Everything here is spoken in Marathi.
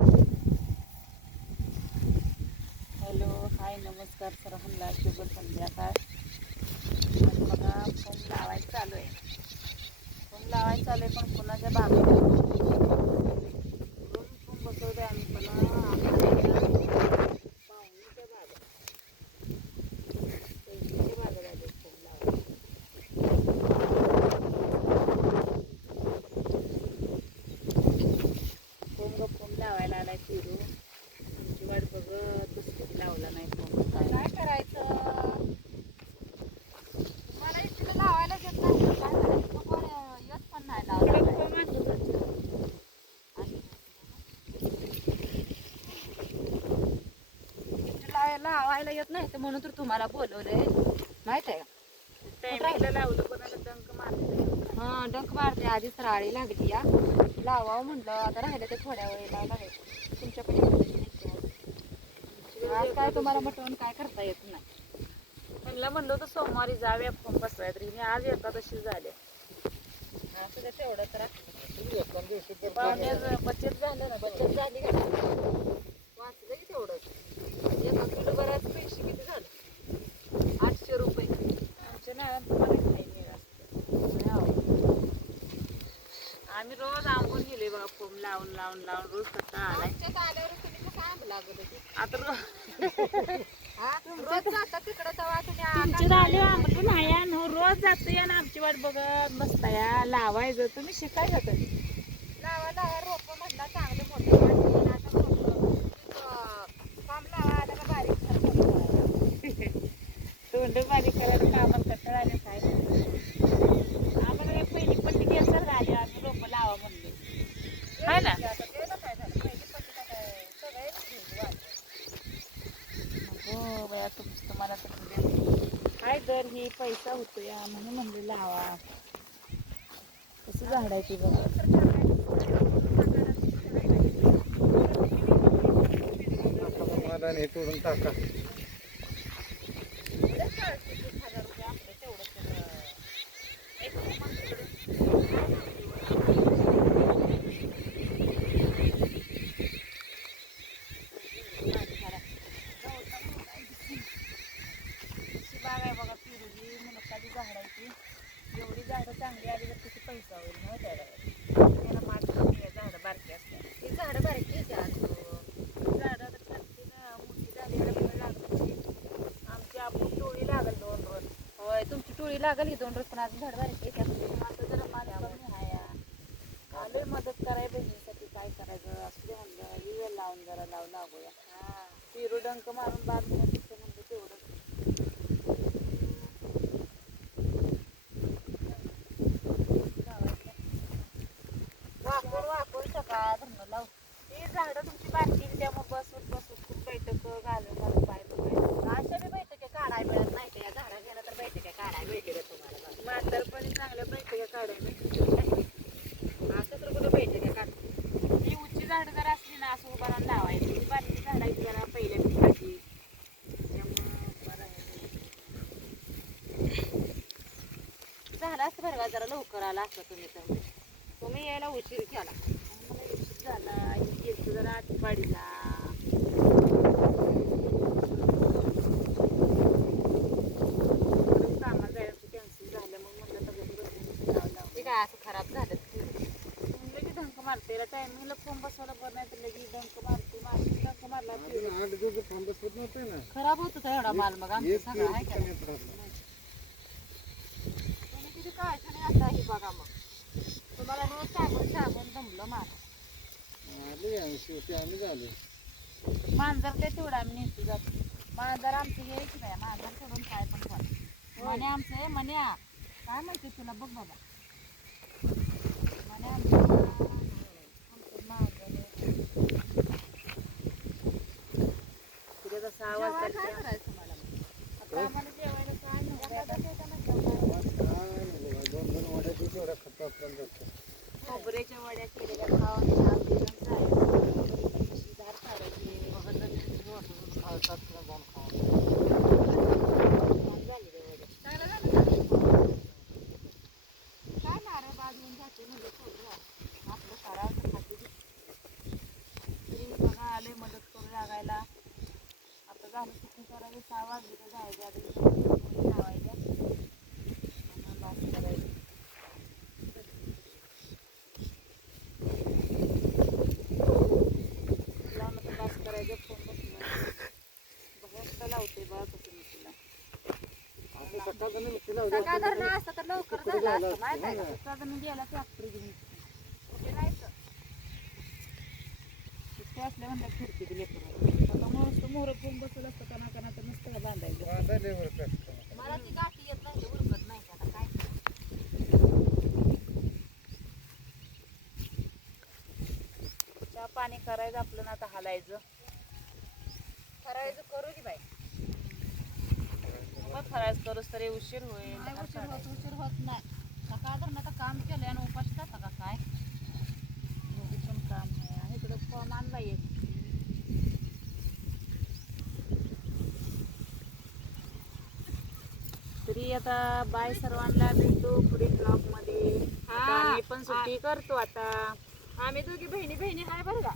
हॅलो, हाय, नमस्कार सर्वांना, शुभ संध्याकाळ. आज बघा फोन लावायचं चालू आहे. पण कोणाच्या बागेत फोन बसवते आम्ही पण पाहुणीच्या बागेत पैशाच्या बागेत आले फोन लावायला. फोन लावायला आलाय फिरू. तुमची वाट बघत दुसरी लावला नाही फोन. काय करायचं? मला इकडे लावायला येत नाही. काय करायचं? कोण येत पण नाही लावायला. लावायला येत नाही तर म्हणून तर तुम्हाला बोलवलंय, माहित आहे का? टायमिंगला लावलं पण आता डंक मारते. हा, डंक मारते. आधीच राळी लागली या. लावावं म्हणलं, आता राहिलं ते थोड्या वेळेला लावायचं. तुमच्याकडे आज काय तुम्हाला मटण काय करता येत नाही. त्यांना म्हणलं होतं सोमवारी जाऊया फोन बसवाय, तरी आज येतात तशी झाले. असं ते तेवढं तर पाहुण्याचं बचत झालं ना. बचत झाली का? वाचलं की तेवढंच. एका किलो बऱ्याच पैसे किती झाले? 800 रुपये. आमच्या नारायण तुम्हाला काही नाही असतं. आम्ही रोज आंबून गेले बघा, फोन लावून लावून लावून रोज कसा आलाय. आमच्यात आल्यावर तुम्ही कसं आंब लागत होती? आता रोज जाता तिकडं तेव्हा तुम्ही तुमचे आले आंबून नाही आणि रोज जातो या ना आमची वाट बघत बसता या. लावायचं तुम्ही शिकायचं तरी. लावा लावा रोप म्हणला चांगले मोठे वाटते. आता काम लावा आला का बारीक तोंड बारीक करायला कामाला कटाळा आले काय. आम्हाला काही पहिली पट्टी कॅन्सर झाली, आम्ही रोप लावा म्हणले. हाय ना. हो बया, तुम्हाला तर काय दर ही पैसा होतो या म्हणून म्हणले लावा. कसं झाड आहे ती बघा. हे तोडून टाका. बाग आहे बघा, पिरुजी मुलकाची झाड आहे ती. एवढी झाडं चांगली आली तर किती पैसा होईल ना त्याला. त्याला माठ कमी आहे, झाडं बारकी असतात. ती झाडं बारकी आहे झाडं तर खालची ना मोठी झाली तर लागली. आमची आपण टोळी लागल 2 रोज. होय, तुमची टोळी लागल ही 2 रोज, पण अजून झाड बारकी आहे. आता जरा माल कमी आहे. आलोय मदत करायला बहिणीसाठी, काय करायचं असू दे म्हणलं. वेळ लावून जरा लागूया. पिरू डंक मारून बाद म्हणलं तेवढं. वाकून सकाळ धरणं लावून. ही झाडं तुमची बारकी त्यामुळे बसून खूप बैठक घालून पाय अशा बी बैठके काढायला मिळत नाही का? या झाडा गेलं तर बैठके काढायला मिळते तुम्हाला. म्हातारपणी चांगल्या बैठका काढायला. असं तर कुठं बैठके काढते. ही उंची झाडं जर असली ना असं उभा राहून लावायची. ही बारकी झाडायची जरा पहिल्या पिकाची, त्यामुळं बरं आहे. झालं असतं बरं का, जरा लवकर आला असतं तुम्ही तर. तुम्ही यायला उशीर केला. मला उशीर झाला. ही गेलतो जरा आठवाडीला. कामाला जायचं कॅन्सल झालं, मग म्हटलं सगळं ते काय असं खराब झालं? लगेच डंक मारते. टायमिंगला फोन बसवायला बरं नाही तर लगेच डंक मारते. डंक मारला 8 दिवस थांबत होत नव्हते ना. खराब होत होता एवढा माल. मग आमचं एक सगळं आहे का? दिवस राहतो. तुम्ही किती काळजी नाही आता ही बघा. मग तुम्हाला रोज सांगून दमलं मारा. आले आम्ही, शेवटी आम्ही झालो. मांजर ते तेवढं आम्ही नेतो जातो. मांजर आमचं हे की नाही, मांजर सोडून काय पण कर. म्हणे आमचं आहे म्हण्या. काय माहिती तुला? बघ बाबा. म्हणे आमचं मांजर तिथे कसा आवाज काय करते. करायचं मला? आता आम्हाला जेवायला काय नव्हतं. काय नाही बघा, 2 वड्याची तेवढा खर्च आपल्याला जातो. खोबऱ्याच्या वड्या केलेल्या खाऊन धार काढायची. झाली रे वड्या. चांगलं झालं का? काय नारळ बाजून जाते म्हणजे सोडलं. झालं सुट्टी करायची 6 वाजले तर जायचे आता लावायच्या आणि बास करायचं. लावणं तर बास करायचं फोन बसणं बघायला लावते बा कसं मी तुला आता सकाळचं नाही तिला उद्या सकाळ धरणं असतं तर लवकर तिकडे झालं झालं असतं माहित आहे का? असतं. आता मी गेला ट्रॅक्टर घेऊन कुठे जायचं? सुट्टी असल्या म्हणलं फिरते ती लेकरं आता मस्त मोहर फोन बसलं असतं कना कना तर नसतं का बांधायचं. बांधायला वर ट्रॅक्टर. मला ती गाठी येत नाही ते उरकत नाही ते आता काय चहा पाणी करायचं आपलं ना आता हालायचं करायचं करू की बाई मग फरायच करूस तरी उशीर होईल. नाही उशीर होत नाही सकाळ धरणं आता काम केलं आणि उपाशी जाता का काय दोघी पण काम आहे आणि इकडं फॉर्म आणला एक तरी आता बाय सर्वांना भेटू पुढील ब्लॉग मध्ये. आता मी पण सुट्टी करतो आता. आम्ही दोघी बहिणी हाय बरं का